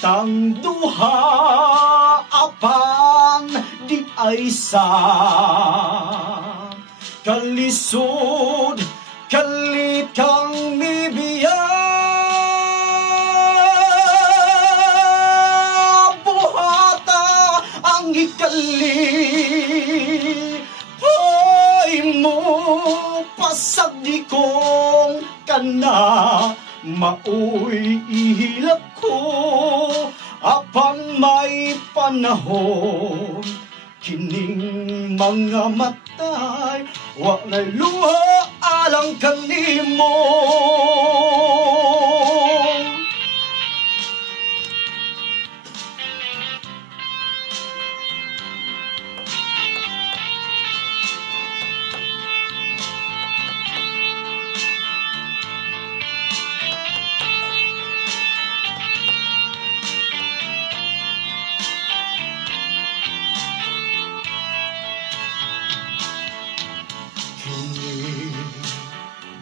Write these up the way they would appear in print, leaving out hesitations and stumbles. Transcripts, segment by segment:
kitang duha apan di ay sa kalisod kalit kang mibiya buhata ang ikali ay mo pasagdi kong kana maoy ihilak ko apan may panahon kining mga matay walay luha alang kanimo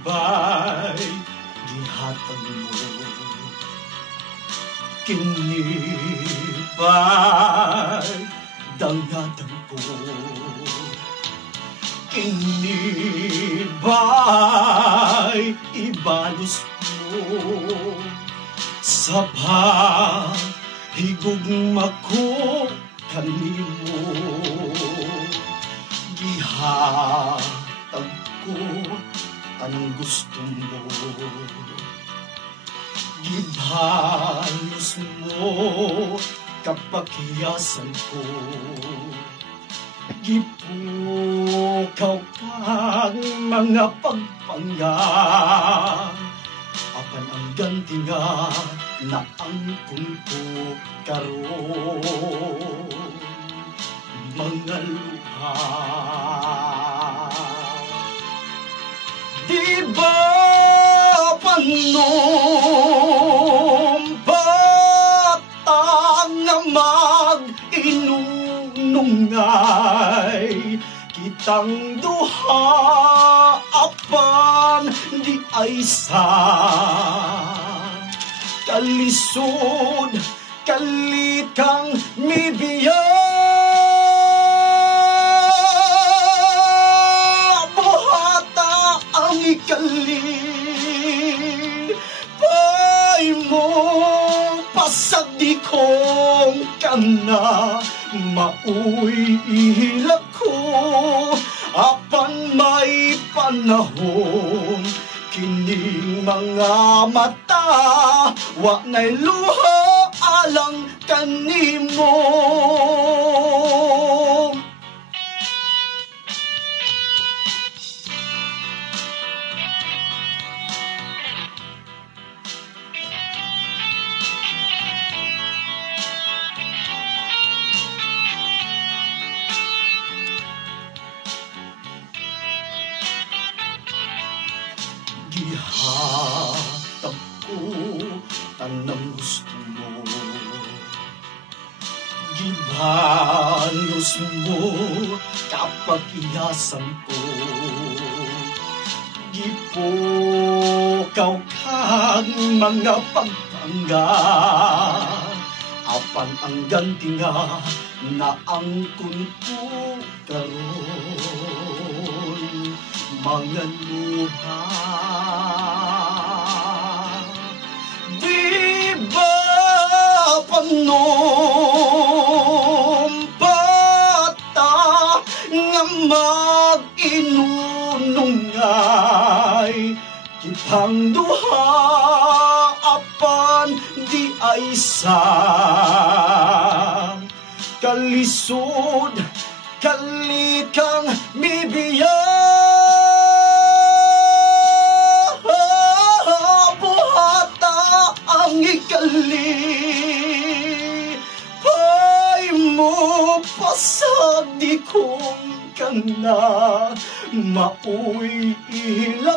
Bay gihatag mo kini bay dangatang ko kini bay ibalos mo sabha higugma ko kanimo gihatag ko anong gusto mo gibalos mo kapakiyasan ko gipukaw kang mga pagpangan apan ang ganti nga na ang ko karon mga luha di ba batang na mag-inunungay kitang duha apan di ay sa kalisod kalit kang mibiya ikali pay mo pasagdi kong kana maoy ihilak ko apan may panahon kining mga mata wa na'y luha alang kanimo gihatag ko tanang gusto mo gibalos mo kapakiyasan ko gipukaw kang mga pagpangan apan ang ganti nga na angkon ko karon mga luha di ba bata nga mag-inunungay kitang duha apan di ay sa kalisod kalit kang mibiya pay mo pasagdi kong kana maoy ilak